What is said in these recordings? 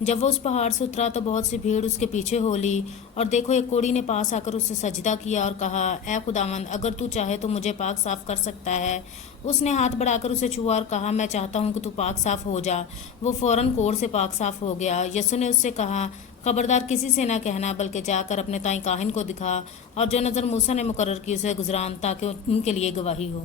جب وہ اس پہاڑ سے اترا تو بہت سی بھیڑ اس کے پیچھے ہو لی، اور دیکھو ایک کوڑی نے پاس آ کر اس سے سجدہ کیا اور کہا، اے خداوند، اگر تو چاہے تو مجھے پاک صاف کر سکتا ہے۔ اس نے ہاتھ بڑھا کر اسے چھوا اور کہا، میں چاہتا ہوں کہ تو پاک صاف ہو جا۔ وہ فوراً کوڑ سے پاک صاف ہو گیا۔ یسوع نے اس سے کہا، خبردار کسی سے نہ کہنا، بلکہ جا کر اپنے تائیں کاہن کو دکھا، اور جو نظر موسیٰ نے مقرر کی اسے گزران، تاکہ ان کے لیے گواہی ہو۔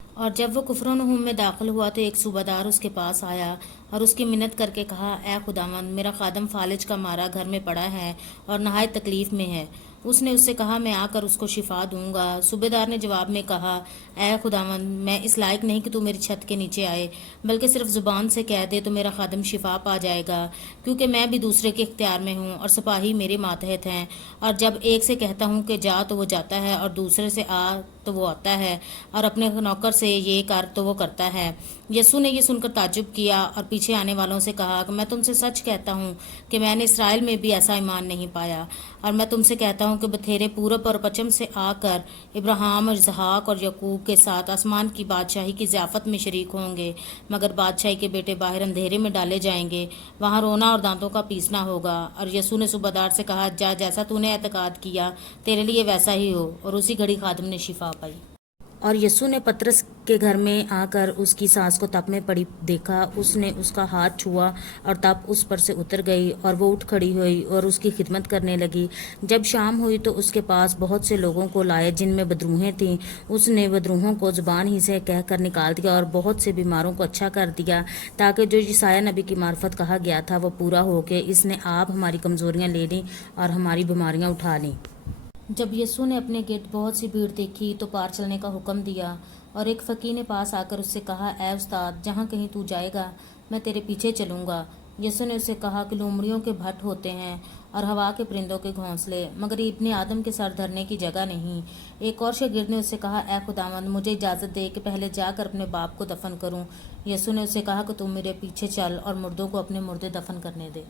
اور جب وہ کفرنہوم میں داخل ہوا تو ایک صوبہ دار اس کے پاس آیا اور اس کی منت کر کے کہا، اے خداوند، میرا خادم فالج کا مارا گھر میں پڑا ہے اور نہایت تکلیف میں ہے۔ اس نے اس سے کہا، میں آ کر اس کو شفا دوں گا۔ صوبہ دار نے جواب میں کہا، اے خداوند، میں اس لائق نہیں کہ تو میری چھت کے نیچے آئے، بلکہ صرف زبان سے کہہ دے تو میرا خادم شفا پا جائے گا، کیونکہ میں بھی دوسرے کے اختیار میں ہوں اور سپاہی میرے ماتحت ہیں، اور جب ایک سے کہتا ہوں کہ جا تو وہ جاتا ہے، اور دوسرے سے آ تو وہ آتا ہے، اور اپنے نوکر سے یہ کر تو وہ کرتا ہے۔ یسوع نے یہ سن کر تعجب کیا اور پیچھے آنے والوں سے کہا کہ میں تم سے سچ کہتا ہوں کہ میں نے اسرائیل میں بھی ایسا ایمان نہیں پایا، اور میں تم سے کہتا ہوں کہ بتھیرے پورب اور پچھم سے آ کر ابراہیم اور اسحاق اور یعقوب کے ساتھ آسمان کی بادشاہی کی ضیافت میں شریک ہوں گے، مگر بادشاہی کے بیٹے باہر اندھیرے میں ڈالے جائیں گے، وہاں رونا اور دانتوں کا پیسنا ہوگا۔ اور یسوع نے صوبہ دار سے کہا، جا، جیسا تو نے اعتقاد کیا تیرے لیے ویسا ہی ہو، اور اسی گھڑی خادم نے شفا پائی۔ اور یسوع نے پطرس کے گھر میں آ کر اس کی ساس کو تپ میں پڑی دیکھا، اس نے اس کا ہاتھ چھوا اور تپ اس پر سے اتر گئی، اور وہ اٹھ کھڑی ہوئی اور اس کی خدمت کرنے لگی۔ جب شام ہوئی تو اس کے پاس بہت سے لوگوں کو لائے جن میں بدروہیں تھیں۔ اس نے بدروہوں کو زبان ہی سے کہہ کر نکال دیا اور بہت سے بیماروں کو اچھا کر دیا، تاکہ جو یسایہ نبی کی معرفت کہا گیا تھا وہ پورا ہو کہ اس نے آپ ہماری کمزوریاں لے لیں اور ہماری بیماریاں اٹھا لیں۔ جب یسوع نے اپنے گرد بہت سی بھیڑ دیکھی تو پار چلنے کا حکم دیا، اور ایک فقیر نے پاس آ کر اس سے کہا، اے استاد، جہاں کہیں تو جائے گا میں تیرے پیچھے چلوں گا۔ یسوع نے اسے کہا کہ لومڑیوں کے بھٹ ہوتے ہیں اور ہوا کے پرندوں کے گھونسلے، مگر ابن آدم کے سر دھرنے کی جگہ نہیں۔ ایک اور شاگرد نے اس سے کہا، اے خداوند، مجھے اجازت دے کہ پہلے جا کر اپنے باپ کو دفن کروں۔ یسوع نے اسے کہا کہ تم میرے پیچھے چل اور مردوں کو اپنے مردے دفن کرنے دے۔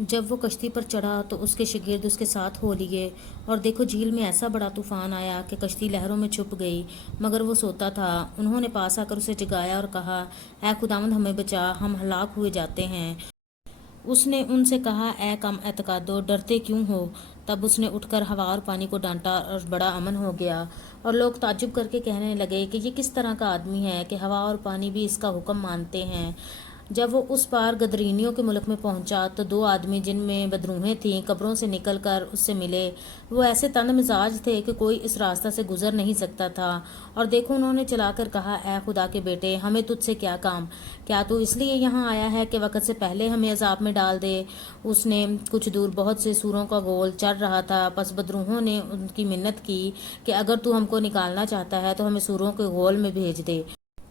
جب وہ کشتی پر چڑھا تو اس کے شاگرد اس کے ساتھ ہو لیے، اور دیکھو جھیل میں ایسا بڑا طوفان آیا کہ کشتی لہروں میں چھپ گئی، مگر وہ سوتا تھا۔ انہوں نے پاس آ کر اسے جگایا اور کہا، اے خداوند، ہمیں بچا، ہم ہلاک ہوئے جاتے ہیں۔ اس نے ان سے کہا، اے کم اعتقادو، ڈرتے کیوں ہو؟ تب اس نے اٹھ کر ہوا اور پانی کو ڈانٹا اور بڑا امن ہو گیا، اور لوگ تعجب کر کے کہنے لگے کہ یہ کس طرح کا آدمی ہے کہ ہوا اور پانی بھی اس کا حکم مانتے ہیں۔ جب وہ اس پار گدرینیوں کے ملک میں پہنچا تو دو آدمی جن میں بدروہیں تھیں قبروں سے نکل کر اس سے ملے۔ وہ ایسے تند مزاج تھے کہ کوئی اس راستہ سے گزر نہیں سکتا تھا، اور دیکھو انہوں نے چلا کر کہا، اے خدا کے بیٹے، ہمیں تجھ سے کیا کام؟ کیا تو اس لیے یہاں آیا ہے کہ وقت سے پہلے ہمیں عذاب میں ڈال دے؟ اس نے کچھ دور بہت سے سوروں کا گول چر رہا تھا، پس بدروہوں نے ان کی منت کی کہ اگر تو ہم کو نکالنا چاہتا ہے تو ہمیں سوروں کے گول میں بھیج دے۔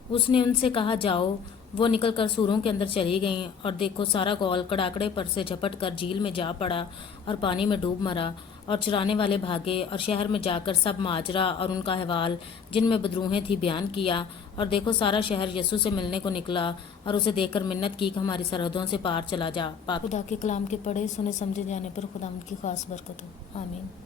اس نے ان سے کہا، جاؤ۔ وہ نکل کر سوروں کے اندر چلی گئیں، اور دیکھو سارا گول کڑاکڑے پر سے جھپٹ کر جھیل میں جا پڑا اور پانی میں ڈوب مرا، اور چرانے والے بھاگے اور شہر میں جا کر سب ماجرا اور ان کا احوال جن میں بدروہیں تھی بیان کیا۔ اور دیکھو سارا شہر یسوع سے ملنے کو نکلا اور اسے دیکھ کر منت کی کہ ہماری سرحدوں سے پار چلا جا۔ خدا کے کلام کے پڑھے سنے سمجھے جانے پر خداوند کی خاص برکت ہو، آمین۔